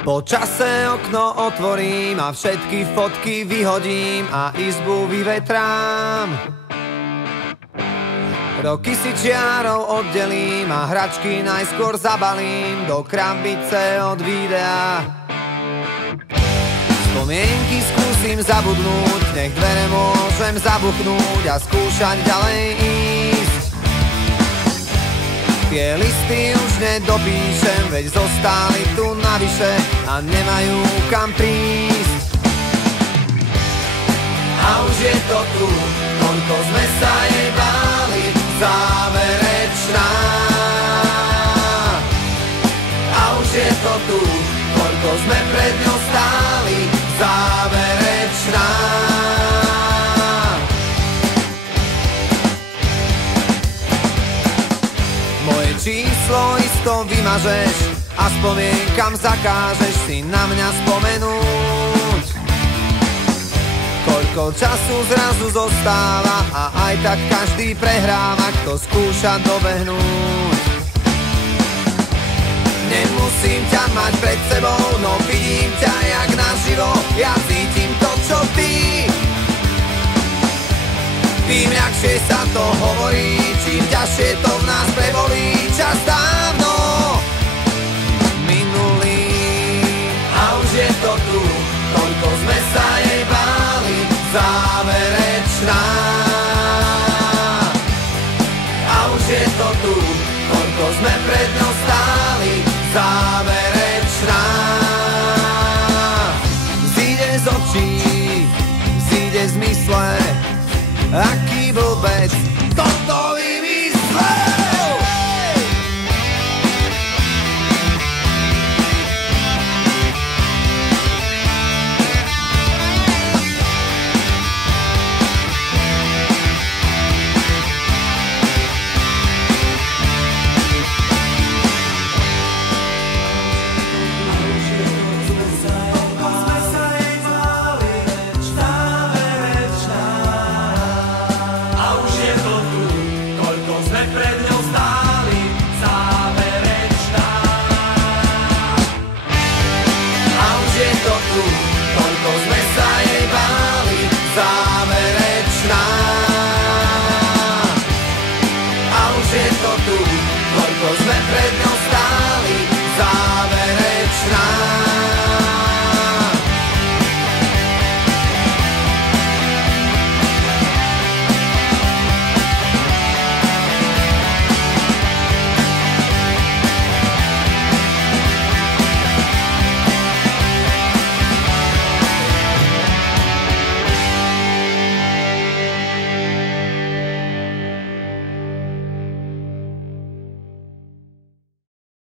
Po čase okno otvorím a všetky fotky vyhodím a izbu vyvetrám. Roky si čiarou oddelím a hračky najskôr zabalím do krabice od videa. Spomienky skúsim zabudnúť, nech dvere môžem zabuchnúť a skúšať ďalej ísť. Tie listy už nedopíšem, veď zostali tu navyše a nemajú kam prísť. A už je to tu, koľko sme sa jej báli, záverečná. A už je to tu, koľko sme pred ňou stáli, záverečná. Moje číslo isto vymažeš a spomienkam zakážeš si na mňa spomenúť. Koľko času zrazu zostáva a aj tak každý prehráva, kto skúša dobehnúť. Nemusím ťa mať pred sebou, no vidím ťa jak naživo, ja cítim to, čo ty. Tým ľahšie sa to hovorí, čím ťažšie to v nás prebolí. Čas dávno minulý a už je to tu, toľko sme sa jej báli, záverečná. A už je to tu, toľko sme pred ňou stáli, záverečná.